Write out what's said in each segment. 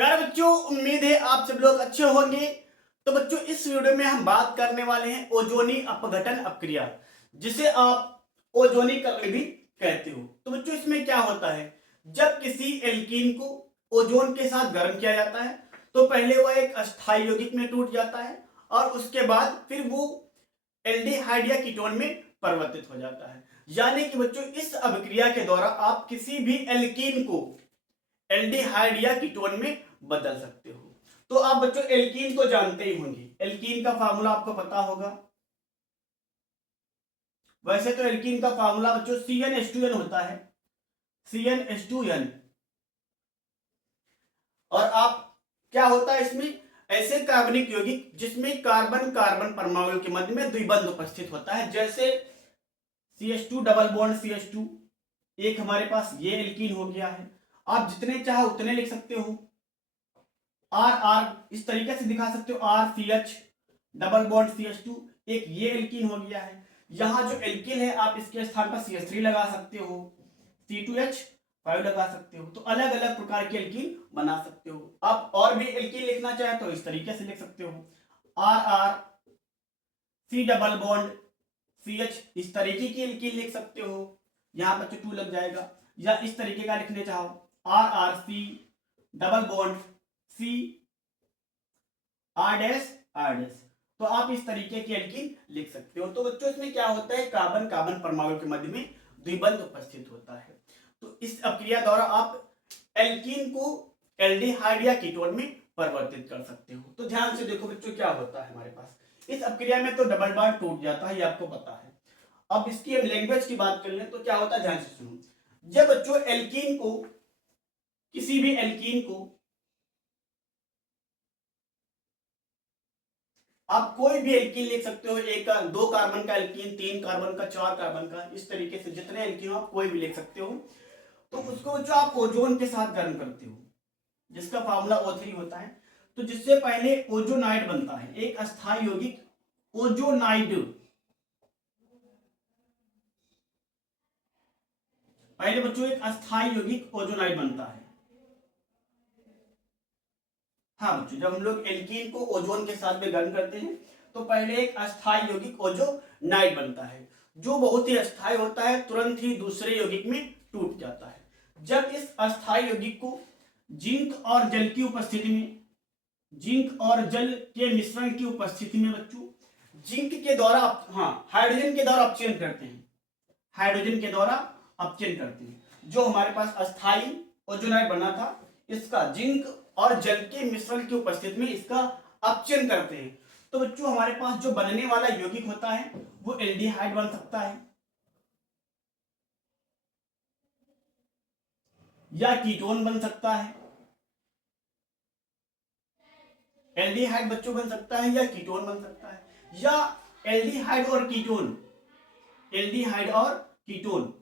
प्यारे बच्चों, उम्मीद है आप सब लोग अच्छे होंगे। तो बच्चों, इस वीडियो में हम बात करने वाले हैं ओजोनी अपघटन अपक्रिया, जिसे आप ओजोनिक कर्ण भी कहते हो। तो बच्चों, इसमें क्या होता है, जब किसी एल्कीन को ओजोन के साथ गर्म किया जाता है तो पहले वह एक अस्थायी यौगिक में टूट जाता है और उसके बाद फिर वो एल्डिहाइड या कीटोन में परिवर्तित हो जाता है। यानी कि बच्चों, इस अभिक्रिया के द्वारा आप किसी भी एल्कीन को एल्डिहाइड या कीटोन में बदल सकते हो। तो आप बच्चों एल्कीन को जानते ही होंगे, एल्कीन का फार्मूला आपको पता होगा। वैसे तो एल्कीन का फार्मूला बच्चों CnH2n होता है, CnH2n। और आप क्या होता है इसमें, ऐसे कार्बनिक यौगिक जिसमें कार्बन कार्बन परमाणु के मध्य में द्विबंध उपस्थित होता है, जैसे CH2 डबल बॉन्ड CH2, एक हमारे पास ये एल्कीन हो गया है। आप जितने चाहे उतने लिख सकते हो, आर आर इस तरीके से दिखा सकते हो, RCH डबल बॉन्ड CH2, एक ये एल्कीन हो गया है। यहां जो एल्कीन है आप इसके स्थान पर CH3 लगा सकते हो, C2H5 लगा सकते हो। तो अलग अलग प्रकार के एल्कीन बना सकते हो। आप और भी एल्कीन लिखना चाहे तो इस तरीके से लिख सकते हो, RR C double bond CH, इस तरीके की एल्कीन लिख सकते हो, यहां पर 2 लग जाएगा। या इस तरीके का लिखने चाहो, RRC double bond C R dash, तो आप इस तरीके की एल्कीन लिख सकते हो। तो बच्चों, इसमें क्या होता है, कार्बन कार्बन परमाणु के मध्य में द्विबंध उपस्थित होता है। तो इस अपक्रिया द्वारा आप एल्कीन को एल्डिहाइड या कीटोन में परिवर्तित कर सकते हो। तो ध्यान से देखो बच्चों, क्या होता है हमारे पास इस अपक्रिया में, तो डबल बॉन्ड टूट जाता है, ये आपको पता है। अब इसकी हम लैंग्वेज की बात कर लें तो क्या होता है, ध्यान से सुनो। जब बच्चों एल्कीन को, किसी भी एल्कीन को आप कोई भी एल्कीन लिख सकते हो, एक 2 कार्बन का एल्कीन, 3 कार्बन का, 4 कार्बन का, इस तरीके से जितने एल्कीन हो आप कोई भी लिख सकते हो। तो उसको जो आप ओजोन के साथ गर्म करते हो, जिसका फार्मूला O3 होता है, तो जिससे पहले ओजोनाइड बनता है, एक अस्थायी यौगिक ओजोनाइड। पहले बच्चों एक अस्थायी यौगिक ओजोनाइड बनता है। हाँ बच्चों, जब हम लोग एल्कीन को ओजोन के साथ में गर्म करते हैं तो पहले एक अस्थायी यौगिक ओजोनाइड बनता है, जो बहुत ही अस्थायी होता है, तुरंत ही दूसरे यौगिक में टूट जाता है। जब इस अस्थायी यौगिक को जिंक और जल की उपस्थिति में, जिंक और जल के मिश्रण की उपस्थिति में बच्चों, जिंक के द्वारा, हाँ हाइड्रोजन के द्वारा अपचयन करते हैं, हाइड्रोजन के द्वारा अपचयन करते हैं, जो हमारे पास अस्थायी ओजोनाइड बना था, इसका जिंक और जल के मिश्रण की उपस्थिति में इसका अपचयन करते हैं। तो बच्चों, हमारे पास जो बनने वाला यौगिक होता है वो एल्डिहाइड बन सकता है या कीटोन बन सकता है। एल्डिहाइड बच्चों बन सकता है या कीटोन बन सकता है, या एल्डिहाइड और कीटोन, एल्डिहाइड और कीटोन,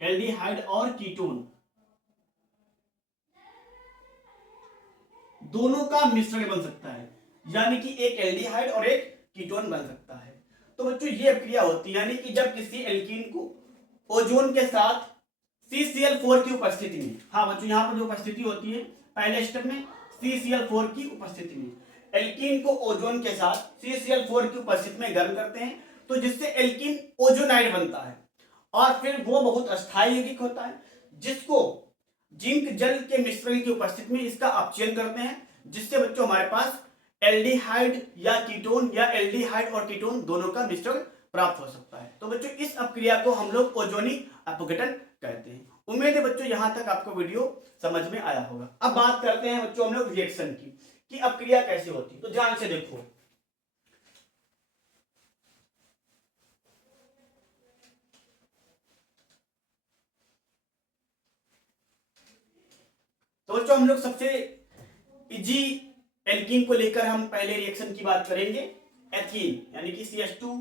एल्डिहाइड और कीटोन दोनों का मिश्रण बन सकता है, यानी कि एक एल्डिहाइड और एक कीटोन बन सकता है। तो बच्चों, ये अपक्रिया होती है, यानी कि जब किसी एल्कीन को ओजोन के साथ CCl4 की उपस्थिति में, हाँ बच्चों यहाँ पर जो उपस्थिति होती है पहले स्टेप में, CCl4 की उपस्थिति में एल्कीन को ओजोन के साथ CCl4 की उपस्थिति में गर्म करते हैं, तो जिससे एल्कीन ओजोनाइड बनता है। और फिर वो बहुत अस्थायी यौगिक होता है, जिसको जिंक जल के मिश्रण की उपस्थिति में इसका अपचयन करते हैं, जिससे बच्चों हमारे पास एल्डिहाइड या कीटोन या एल्डिहाइड और कीटोन दोनों का मिश्रण प्राप्त हो सकता है। तो बच्चों, इस अपक्रिया को हम लोग ओजोनी अपघटन कहते हैं। उम्मीद है बच्चों यहां तक आपको वीडियो समझ में आया होगा। अब बात करते हैं बच्चों हम लोग रिएक्शन की, कि अपक्रिया कैसे होती है। तो ध्यान से देखो, तो बच्चों हम लोग सबसे इजी एल्कीन को लेकर हम पहले रिएक्शन की बात करेंगे, एथीन, यानी कि CH2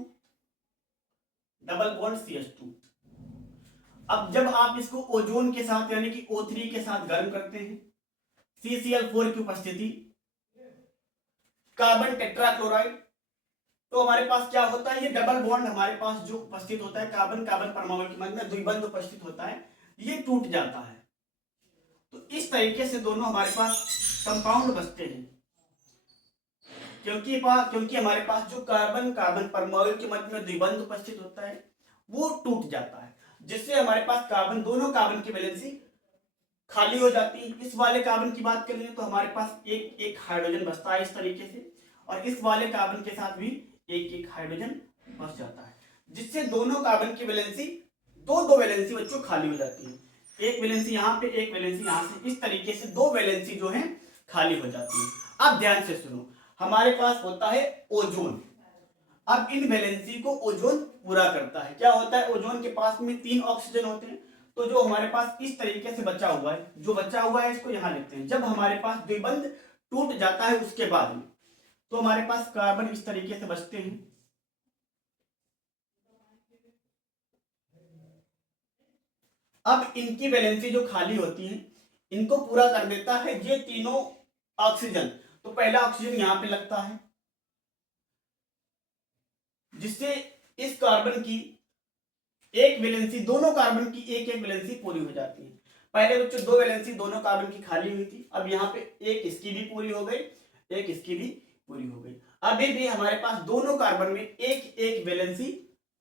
डबल बॉन्ड CH2। अब जब आप इसको ओजोन के साथ यानी कि O3 के साथ गर्म करते हैं, CCl4 की उपस्थिति, कार्बन टेट्राक्लोराइड, तो हमारे पास क्या होता है, ये डबल बॉन्ड हमारे पास जो उपस्थित होता है, कार्बन कार्बन परमाणु के मध्य में द्विबंध उपस्थित होता है, ये टूट जाता है। तो इस तरीके से दोनों हमारे पास कंपाउंड बचते हैं, क्योंकि हमारे पास जो कार्बन कार्बन परमाणु के मध्य में द्विबंध उपस्थित होता है वो टूट जाता है, जिससे हमारे पास कार्बन, दोनों कार्बन की वैलेंसी खाली हो जाती है। इस वाले कार्बन की बात करें तो हमारे पास एक एक हाइड्रोजन बचता है इस तरीके से, और इस वाले कार्बन के साथ भी एक एक हाइड्रोजन बच जाता है, जिससे दोनों कार्बन की वैलेंसी दो दो वैलेंसी बच्चों खाली हो जाती है। एक वैलेंसी यहाँ पे, एक वैलेंसी यहाँ से, इस तरीके से दो वैलेंसी जो है खाली हो जाती है। अब ध्यान से सुनो, हमारे पास होता है ओजोन। अब इन वैलेंसी को ओजोन पूरा करता है। क्या होता है, ओजोन के पास में 3 ऑक्सीजन होते हैं, तो जो हमारे पास इस तरीके से बचा हुआ है, जो बचा हुआ है इसको यहां लिखते हैं। जब हमारे पास द्विबंध टूट जाता है उसके बाद में, तो हमारे पास कार्बन इस तरीके से बचते हैं। अब इनकी वैलेंसी जो खाली होती है, इनको पूरा कर देता है ये तीनों ऑक्सीजन। तो पहला ऑक्सीजन यहां पे लगता है, जिससे इस कार्बन की एक वैलेंसी, दोनों कार्बन की एक एक वैलेंसी पूरी हो जाती है। पहले बच्चों दो वैलेंसी दोनों कार्बन की खाली हुई थी, अब यहाँ पे एक इसकी भी पूरी हो गई, एक इसकी भी पूरी हो गई। अभी भी हमारे पास दोनों कार्बन में एक एक वैलेंसी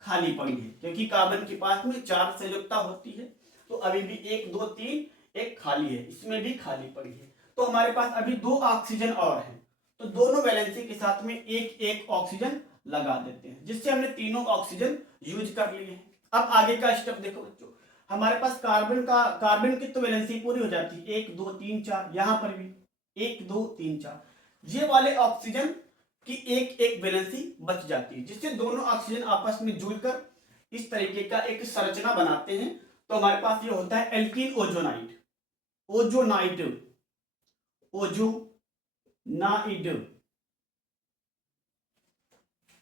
खाली पड़ी है, क्योंकि कार्बन के पास में 4 संयोजकता होती है, तो अभी भी 1 2 3 एक खाली है, इसमें भी खाली पड़ी है। तो हमारे पास अभी 2 ऑक्सीजन और है, तो दोनों वैलेंसी के साथ में एक एक ऑक्सीजन लगा देते हैं, जिससे हमने तीनों ऑक्सीजन यूज कर लिए हैं। अब आगे का स्टेप देखो बच्चों, हमारे पास कार्बन की तो वैलेंसी पूरी हो जाती है, 1 2 3 4, यहां पर भी 1 2 3 4, ये वाले ऑक्सीजन की एक एक वैलेंसी बच जाती है, जिससे दोनों ऑक्सीजन आपस में जुड़कर इस तरीके का एक संरचना बनाते हैं। तो हमारे पास ये होता है एल्कीन ओजोनाइड, ओजोनाइड, ओजोनाइड।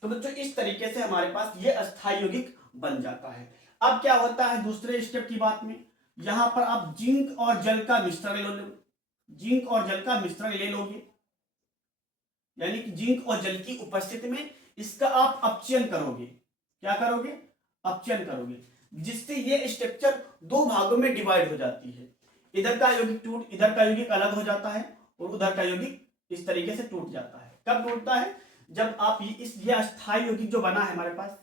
तो बच्चों इस तरीके से हमारे पास ये अस्थायी यौगिक बन जाता है। अब क्या होता है दूसरे स्टेप की बात में, यहां पर आप जिंक और जल का मिश्रण ले लो, जिंक और जल का मिश्रण ले लोगे, यानी कि जिंक और जल की उपस्थिति में इसका आप अपचयन करोगे। क्या करोगे, अपचयन करोगे, जिससे ये स्ट्रक्चर दो भागों में डिवाइड हो जाती है। इधर का यौगिक टूट, इधर का यौगिक अलग हो जाता है, और उधर का यौगिक इस तरीके से टूट जाता है। कब टूटता है, जब आप ये अस्थायी यौगिक जो बना है हमारे पास,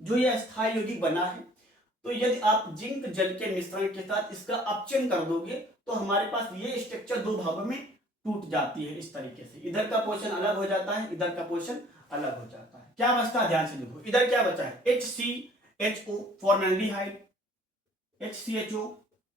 जो ये अस्थायी यौगिक बना है, तो यदि आप जिंक जल के मिश्रण के साथ इसका अपचयन कर दोगे, तो हमारे पास ये स्ट्रक्चर दो भागों में टूट जाती है इस तरीके से। इधर का पोर्शन अलग हो जाता है, इधर का पोर्शन अलग हो जाता है। क्या बचता है, ध्यान से देखो, इधर क्या बचा है, HCHO फॉर्मेल्डिहाइड, HCHO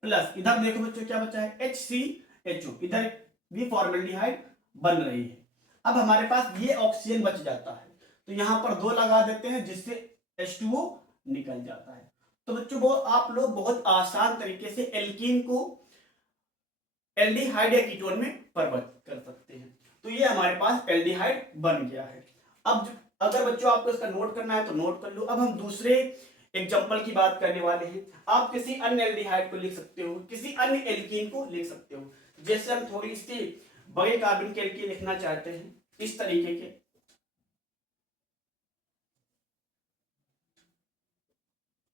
प्लस, इधर देखो बच्चों क्या बचा है, HCHO, इधर भी फॉर्मेल्डिहाइड बन रही है। अब हमारे पास ये ऑक्सीजन बच जाता है, तो यहां पर 2 लगा देते हैं, जिससे H2O निकल जाता है। तो बच्चों वो आप लोग बहुत आसान तरीके से एल्कीन को एल्डिहाइड या कीटोन में परिवर्तित कर सकते हैं। तो ये हमारे पास एल्डिहाइड बन गया है। अब अगर बच्चों आपको इसका नोट करना है तो नोट कर लो। अब हम दूसरे एग्जांपल की बात करने वाले हैं। आप किसी अन्य एल्डिहाइड को लिख सकते हो, किसी अन्य एल्कीन को लिख सकते हो। जैसे हम थोड़ी सी बड़े कार्बन के एल्कीन लिखना चाहते हैं, इस तरीके के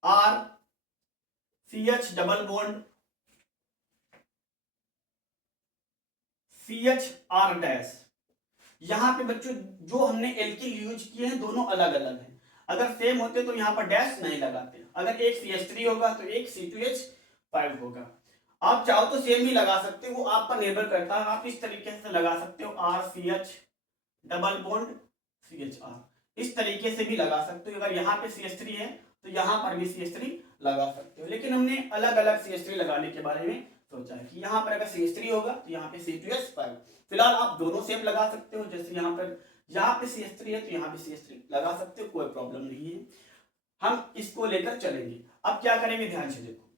RCH double bond CHR dash. यहां पे बच्चों जो हमने एल्किल यूज किए हैं दोनों अलग अलग हैं। अगर सेम होते तो यहां पर डैश नहीं लगाते। अगर एक CH3 होगा तो एक C2H5 होगा। आप चाहो तो सेम भी लगा सकते हो, वो आप पर निर्भर करता है। आप इस तरीके से लगा सकते हो, RCH डबल बॉन्ड CHR, इस तरीके से भी लगा सकते हो। अगर यहाँ पे CH3 है तो यहाँ पर भी CH3 लगा सकते हो। लेकिन हमने अलग अलग CH3 लगाने के बारे में सोचा है कि यहाँ पर अगर CH3 होगा तो यहाँ पे C2H5। फिलहाल आप दोनों सेम लगा सकते हो, जैसे यहाँ पे CH3 है तो यहाँ पे CH3 लगा सकते हो, कोई प्रॉब्लम नहीं है। हम इसको लेकर चलेंगे। अब क्या करेंगे, ध्यान से देखो,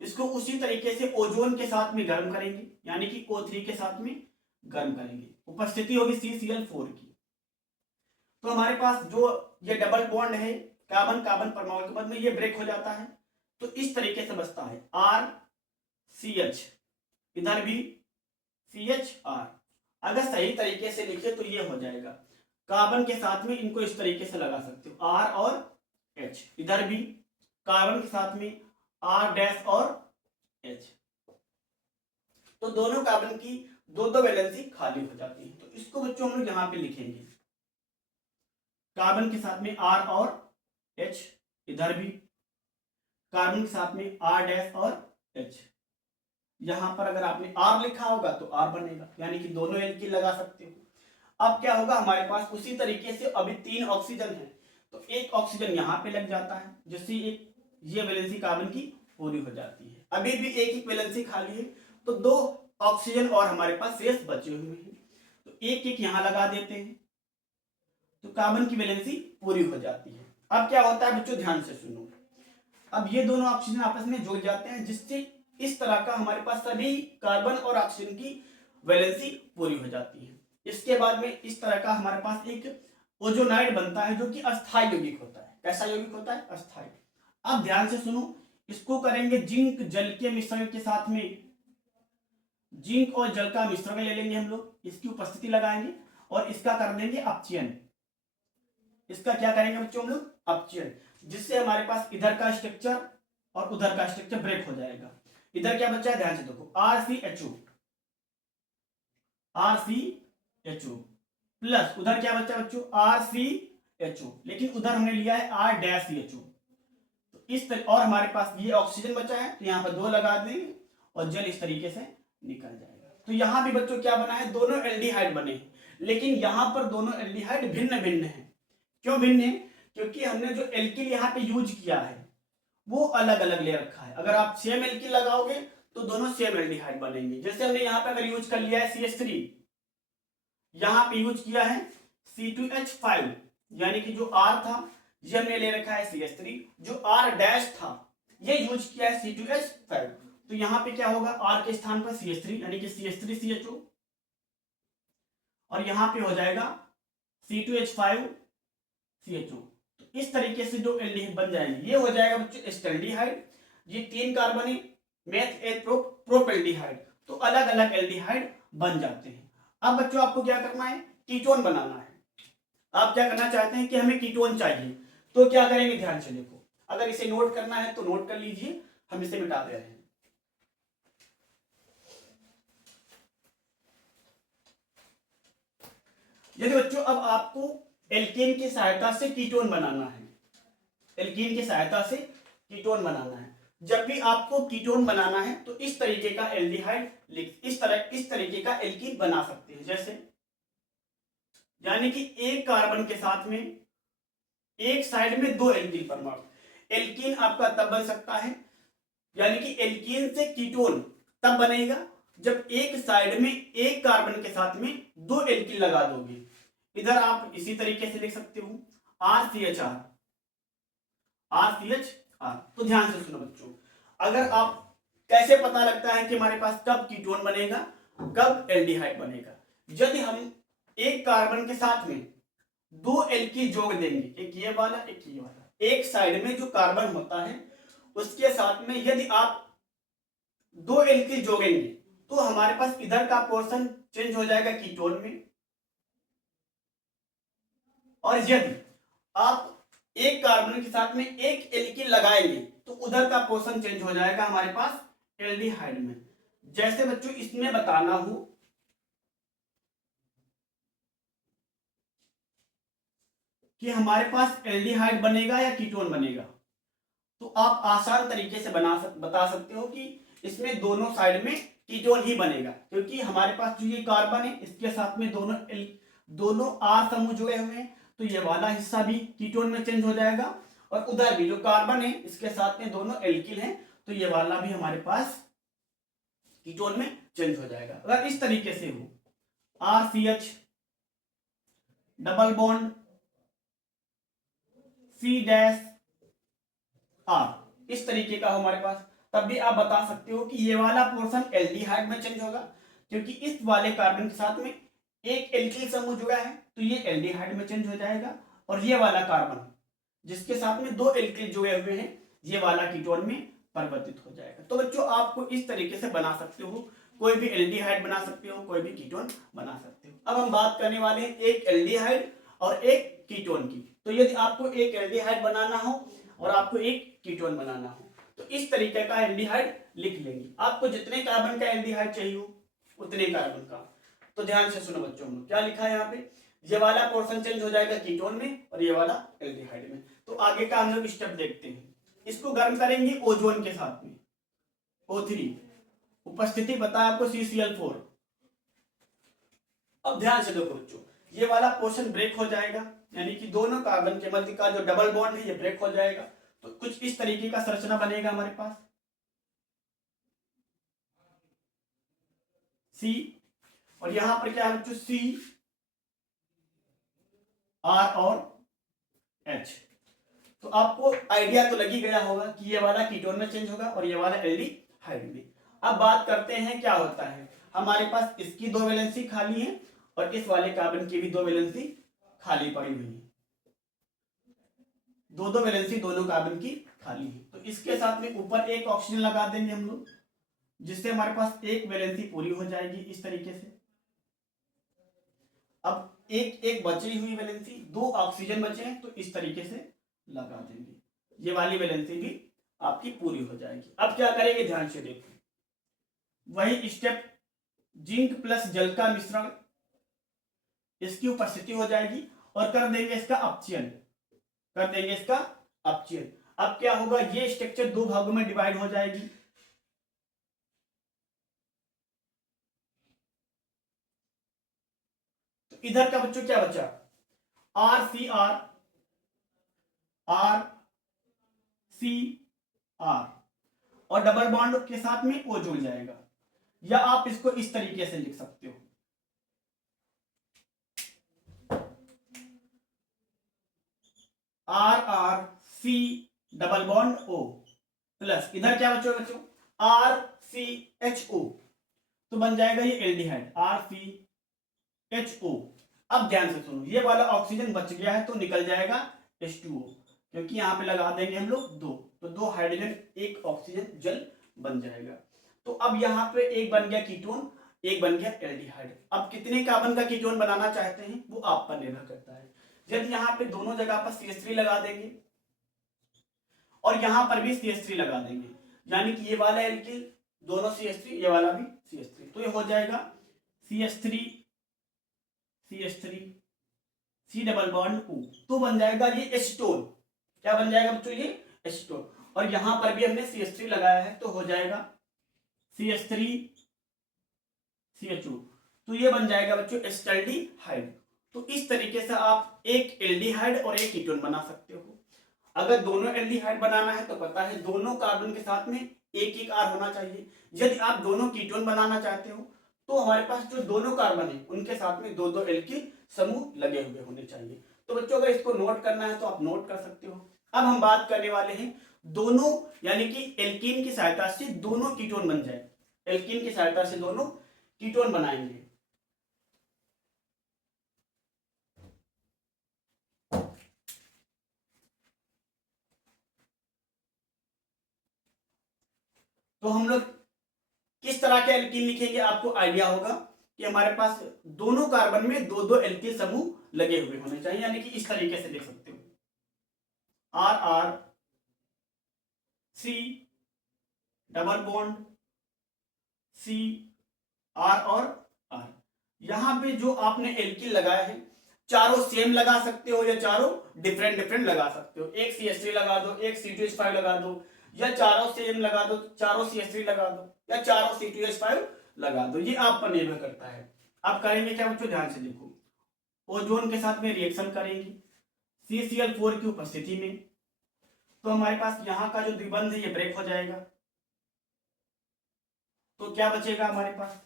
इसको उसी तरीके से ओजोन के साथ में गर्म करेंगे, यानी कि O3 के साथ में गर्म करेंगे। उपस्थिति होगी CCl4 की। तो हमारे पास जो ये डबल बॉन्ड है कार्बन कार्बन परमाणु के मध्य में, ये ब्रेक हो जाता है, तो इस तरीके से बचता है RCH, इधर भी CHR। अगर सही तरीके से लिखे तो ये हो जाएगा, कार्बन के साथ में इनको इस तरीके से लगा सकते हो, R और H। इधर भी कार्बन के साथ में R डैश और H। तो दोनों कार्बन की दो दो वैलेंसी खाली हो जाती है। तो इसको बच्चों हम लोग यहाँ पे लिखेंगे, कार्बन के साथ में R और H, इधर भी कार्बन के साथ में R डैश और H। यहां पर अगर आपने R लिखा होगा तो R बनेगा, यानी कि दोनों एल्किल लगा सकते हो। अब क्या होगा, हमारे पास उसी तरीके से अभी 3 ऑक्सीजन है, तो एक ऑक्सीजन यहाँ पे लग जाता है, जिससे एक ये वैलेंसी कार्बन की पूरी हो जाती है। अभी भी एक एक वैलेंसी खाली है, तो 2 ऑक्सीजन और हमारे पास शेष बचे हुए हैं, तो एक एक यहाँ लगा देते हैं, तो कार्बन की वैलेंसी पूरी हो जाती है। अब क्या होता है बच्चों, ध्यान से सुनो, अब ये दोनों ऑक्सीजन आपस में जुड़ जाते हैं, जिससे इस तरह का हमारे पास सभी कार्बन और ऑक्सीजन की वैलेंसी पूरी हो जाती है। इसके बाद में इस तरह का हमारे पास एक ओजोनाइड बनता है, जो कि अस्थायी यौगिक होता है। कैसा यौगिक होता है? अस्थायी। अब ध्यान से सुनो, इसको करेंगे जिंक जल के मिश्रण के साथ में, जिंक और जल का मिश्रण ले लेंगे हम लोग, इसकी उपस्थिति लगाएंगे और इसका कर देंगे अपचयन। इसका क्या करेंगे बच्चों हम लोग? अपचयन, जिससे हमारे पास इधर का स्ट्रक्चर और उधर का स्ट्रक्चर ब्रेक हो जाएगा। इधर क्या बचा है, ध्यान से देखो, RCHO, RCHO प्लस उधर क्या बचा बच्चों, RCHO, लेकिन उधर हमने लिया है R-CHO। तो इस तरह, और हमारे पास ये ऑक्सीजन बचा है, तो यहाँ पर 2 लगा देंगे और जल इस तरीके से निकल जाएगा। तो यहाँ भी बच्चों क्या बना है, दोनों एल्डिहाइड बने हैं, लेकिन यहाँ पर दोनों एल्डिहाइड भिन्न भिन्न है। क्यों भिन्न है? क्योंकि हमने जो एल्किल यहाँ पे यूज किया है वो अलग अलग ले रखा है। अगर आप सेम एल्किल लगाओगे तो दोनों सेम एल्डिहाइड बनेंगे। जैसे हमने यहाँ पे अगर यूज कर लिया है CH3, यहाँ पे यूज किया है C2H5, यानी कि जो R था ये हमने ले रखा है CH3, जो R डैश था ये यूज किया है C2H5। तो यहाँ पे क्या होगा, R के स्थान पर CH3 यानी कि CH3CHO, और यहाँ पे हो जाएगा C2H5CHO। तो इस तरीके से जो एल्डिहाइड बन जाएंगे, ये हो जाएगा बच्चों एस्टल्डिहाइड। ये 3 कार्बन मेथ एथ प्रोपेल्डिहाइड, तो अलग अलग एल्डिहाइड बन जाते हैं। अब बच्चों आपको क्या करना है, कीटोन बनाना है। आप क्या करना चाहते हैं कि हमें कीटोन चाहिए, तो क्या करेंगे, ध्यान से देखो, अगर इसे नोट करना है तो नोट कर लीजिए, हम इसे मिटा दे रहे हैं। यदि बच्चों अब आपको एल्केन की सहायता से कीटोन बनाना है, एल्कीन की सहायता से कीटोन बनाना है, जब भी आपको कीटोन बनाना है तो इस तरीके का एल्डिहाइड इस तरीके का एल्कीन बना सकते हैं। जैसे, यानी कि एक कार्बन के साथ में एक साइड में 2 एल्कीन परमाणु। एल्कीन आपका तब बन सकता है, यानी कि एल्कीन से कीटोन तब बनेगा जब एक साइड में एक कार्बन के साथ में 2 एल्कीन लगा दोगे। इधर आप इसी तरीके से लिख सकते हो RCHR, RCHR। तो ध्यान से सुनो बच्चों, अगर आप कैसे पता लगता है कि हमारे पास कब कीटोन बनेगा, कब एल्डिहाइड बनेगा, यदि हम एक कार्बन के साथ में 2 एल्कीन जोड़ देंगे, एक ये वाला एक ये वाला, एक साइड में जो कार्बन होता है उसके साथ में यदि आप 2 एल्कीन जोड़ेंगे तो हमारे पास इधर का पोर्शन चेंज हो जाएगा कीटोन में, और यदि आप एक कार्बन के साथ में एक एल्कीन लगाएंगे तो उधर का पोर्शन चेंज हो जाएगा हमारे पास एल्डिहाइड में। जैसे बच्चों इसमें बताना हो कि हमारे पास एल्डिहाइड बनेगा या कीटोन बनेगा, तो आप आसान तरीके से बता सकते हो कि इसमें दोनों साइड में कीटोन ही बनेगा, क्योंकि हमारे पास जो ये कार्बन है इसके साथ में दोनों R समूह जुड़े हुए हैं, तो ये वाला हिस्सा भी कीटोन में चेंज हो जाएगा, और उधर भी जो कार्बन है इसके साथ में दोनों एल्किल हैं, तो ये वाला भी हमारे पास कीटोन में चेंज हो जाएगा। अगर इस तरीके से हो RCH डबल बॉन्ड C-R, इस तरीके का हमारे पास, तब भी आप बता सकते हो कि ये वाला पोर्शन एल्डिहाइड में चेंज होगा, क्योंकि इस वाले कार्बन के साथ में एक एल्किल समूह जुड़ा है तो ये एल्डिहाइड में चेंज हो जाएगा, और ये वाला कार्बन जिसके साथ में 2 एल्किल जुड़े हुए हैं ये वाला कीटोन में परिवर्तित हो जाएगा। तो बच्चों आपको इस तरीके से बना सकते हो, कोई भी एल्डिहाइड बना सकते हो, कोई भी कीटोन बना सकते हो। अब हम बात करने वाले हैं एक एल्डिहाइड और एक कीटोन की। तो यदि आपको एक एल्डिहाइड बनाना हो और आपको एक कीटोन बनाना हो, तो इस तरीके का एल्डिहाइड लिख लेंगे। आपको जितने कार्बन का एल्डिहाइड चाहिए हो उतने कार्बन का। तो ध्यान से सुनो बच्चों, हम क्या लिखा है यहाँ पे, ये वाला पोर्शन चेंज हो जाएगा कीटोन में और ये वाला एल्डिहाइड में। तो आगे का हम लोग स्टेप देखते हैं। इसको गर्म करेंगे ओजोन के साथ में, O3 उपस्थिति बताया आपको CCl4। अब ध्यान से देखो बच्चों, ये वाला पोर्शन ब्रेक हो जाएगा, यानी कि दोनों कार्बन के मध्य का जो डबल बॉन्ड है ये ब्रेक हो जाएगा। तो कुछ इस तरीके का संरचना बनेगा हमारे पास C, और यहां पर क्या है बच्चों, C R और H। तो आपको आइडिया तो लग ही गया होगा कि ये वाला कीटोन में चेंज होगा और ये वाला एल्डिहाइड में। अब बात करते हैं क्या होता है, हमारे पास इसकी दो वैलेंसी खाली है और इस वाले कार्बन की भी दो वैलेंसी खाली पड़ी हुई है, दो वैलेंसी दोनों कार्बन की खाली है। तो इसके साथ में ऊपर एक ऑक्सीजन लगा देंगे हम लोग, जिससे हमारे पास एक वैलेंसी पूरी हो जाएगी इस तरीके से। अब एक एक बची हुई वैलेंसी, दो ऑक्सीजन बचे हैं तो इस तरीके से लगा देंगे, ये वाली वैलेंसी भी आपकी पूरी हो जाएगी। अब क्या करेंगे, ध्यान से देखो, वही स्टेप, जिंक प्लस जल का मिश्रण, इसकी उपस्थिति हो जाएगी और कर देंगे इसका अपचयन, कर देंगे इसका अपचयन। अब क्या होगा, ये स्ट्रक्चर दो भागों में डिवाइड हो जाएगी। तो इधर का बच्चों क्या बचा, RCr RCr और डबल बॉन्ड के साथ में O जुड़ जाएगा, या आप इसको इस तरीके से लिख सकते हो, RRC double bond O plus इधर क्या बचो बच्चों, RCHO, तो बन जाएगा ये एल्डिहाइड RCHO। अब ध्यान से सुनो, ये वाला ऑक्सीजन बच गया है तो निकल जाएगा H2O, क्योंकि यहां पे लगा देंगे हम लोग दो, तो दो हाइड्रोजन एक ऑक्सीजन जल बन जाएगा। तो अब यहाँ पे एक बन गया कीटोन, एक बन गया एल्डिहाइड। अब कितने कार्बन का कीटोन बनाना चाहते हैं वो आप पर निर्भर करता है। यदि यहाँ पे दोनों जगह पर CH3 लगा देंगे और यहां पर भी CH3 लगा देंगे, यानी कि ये वाला एल्किल दोनों CH3, ये वाला भी CH3, तो ये हो जाएगा CH3 CH3 C double bond O, तो बन जाएगा ये एसीटोन। क्या बन जाएगा बच्चों, ये एसीटोन। और यहां पर भी हमने CH3 लगाया है तो हो जाएगा CH3 CHO, तो ये बन जाएगा बच्चों एसिटाल्डिहाइड। तो इस तरीके से आप एक एल्डिहाइड और एक कीटोन बना सकते हो। अगर दोनों एल्डिहाइड बनाना है तो पता है दोनों कार्बन के साथ में एक एक R होना चाहिए। यदि आप दोनों कीटोन बनाना चाहते हो तो हमारे पास जो दोनों कार्बन है उनके साथ में दो दो एल्किल समूह लगे हुए होने चाहिए। तो बच्चों अगर इसको नोट करना है तो आप नोट कर सकते हो। अब हम बात करने वाले हैं दोनों, यानी कि एल्कीन की सहायता से दोनों कीटोन बन जाए, एल्कीन की सहायता से दोनों कीटोन बनाएंगे। तो हम लोग किस तरह के एल्कीन लिखेंगे, आपको आइडिया होगा कि हमारे पास दोनों कार्बन में दो दो एल्किल समूह लगे हुए होने चाहिए, यानी कि इस तरीके से लिख सकते हो, R R C double bond C R और आर। यहां पे जो आपने एल्किल लगाया है चारों सेम लगा सकते हो या चारों डिफरेंट डिफरेंट लगा सकते हो। एक CH3 लगा दो, एक C2H5 लगा दो, या चारों सेम लगा दो, चारों CH3 लगा दो, या चारों C2H5 लगा दो, ये आप पर निर्भर करता है। आप करेंगे क्या बच्चों, ध्यान से देखो, ओजोन के साथ में रिएक्शन करेंगे CCl4 की उपस्थिति में, तो हमारे पास यहाँ का जो द्विबंध है ये ब्रेक हो जाएगा। तो क्या बचेगा हमारे पास,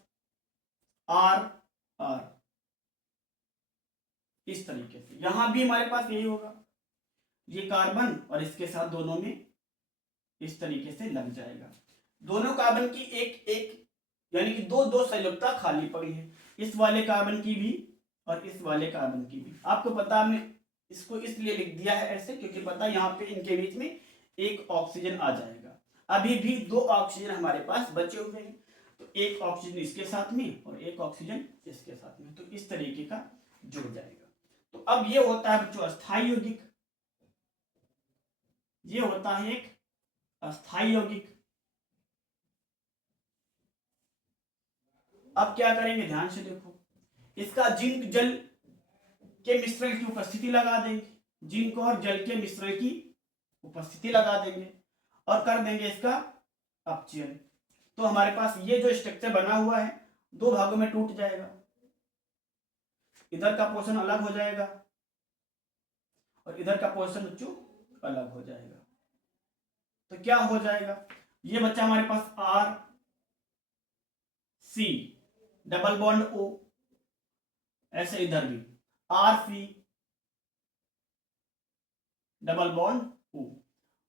आर आर, इस तरीके से। यहां भी हमारे पास यही होगा, ये कार्बन और इसके साथ दोनों में इस तरीके से लग जाएगा। दोनों कार्बन की एक एक, यानी कि दो दो संयुक्ता खाली पड़ी है, इस वाले कार्बन की भी और इस वाले कार्बन की भी। आपको पता, हमने इसको इसलिए लिख दिया है ऐसे क्योंकि पता यहाँ पे इनके बीच में एक ऑक्सीजन आ जाएगा। अभी भी दो ऑक्सीजन हमारे पास बचे हुए हैं, तो एक ऑक्सीजन इसके साथ में और एक ऑक्सीजन इसके साथ में, तो इस तरीके का जुड़ जाएगा। तो अब ये होता है बच्चों अस्थायी यौगिक, ये होता है एक अस्थाई यौगिक। अब क्या करेंगे, ध्यान से देखो, इसका जिंक जल के मिश्रण की उपस्थिति लगा देंगे, जिंक और जल के मिश्रण की उपस्थिति लगा देंगे और कर देंगे इसका अपचयन। तो हमारे पास ये जो स्ट्रक्चर बना हुआ है दो भागों में टूट जाएगा, इधर का पोर्शन अलग हो जाएगा और इधर का पोर्शन बच्चों अलग हो जाएगा। तो क्या हो जाएगा, ये बच्चा हमारे पास R C double bond O, ऐसे इधर भी R C double bond O,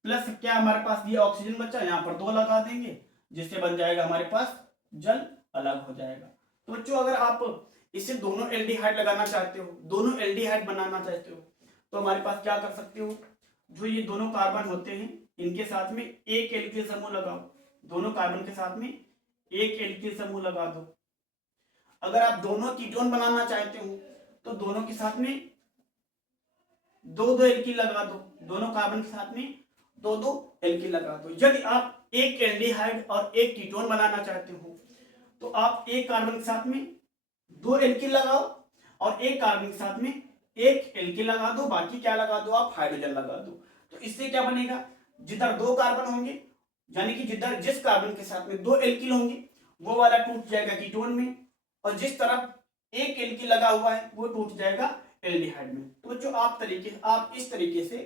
plus क्या हमारे पास ये ऑक्सीजन बचा, यहां पर 2 लगा देंगे जिससे बन जाएगा हमारे पास जल अलग हो जाएगा। तो बच्चों अगर आप इसे दोनों एल्डिहाइड लगाना चाहते हो, दोनों एल्डिहाइड बनाना चाहते हो, तो हमारे पास क्या कर सकते हो, जो ये दोनों कार्बन होते हैं इनके साथ में एक एल्किल समूह लगाओ, दोनों कार्बन के साथ में एक एल्किल समूह लगा दो। अगर आप दोनों कीटोन बनाना चाहते हो तो दोनों के साथ में दो दो एल्किल लगा दो, दोनों कार्बन के साथ में दो दो एल्किल लगा दो। यदि आप एक एल्डिहाइड और एक कीटोन बनाना चाहते हो तो आप एक कार्बन के साथ में दो एल्किल लगाओ और एक कार्बन के साथ में एक एल्किल लगा दो, बाकी क्या लगा दो, आप हाइड्रोजन लगा दो। तो इससे क्या बनेगा, जिधर 2 कार्बन होंगे यानी कि जिधर जिस कार्बन के साथ में 2 एल्किल होंगे वो वाला टूट जाएगा कीटोन में, और जिस तरफ एक एल्किल लगा हुआ है वो टूट जाएगा एल्डिहाइड में। तो बच्चों आप इस तरीके से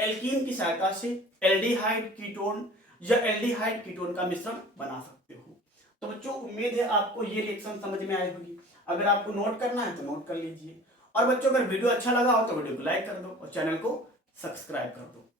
एल्कीन की सहायता से एल्डिहाइड कीटोन या एल्डिहाइड कीटोन का मिश्रण बना सकते हो। तो बच्चों उम्मीद है आपको ये रिएक्शन समझ में आई होगी। अगर आपको नोट करना है तो नोट कर लीजिए, और बच्चों अगर वीडियो अच्छा लगा हो तो वीडियो को लाइक कर दो और चैनल को सब्सक्राइब कर दो।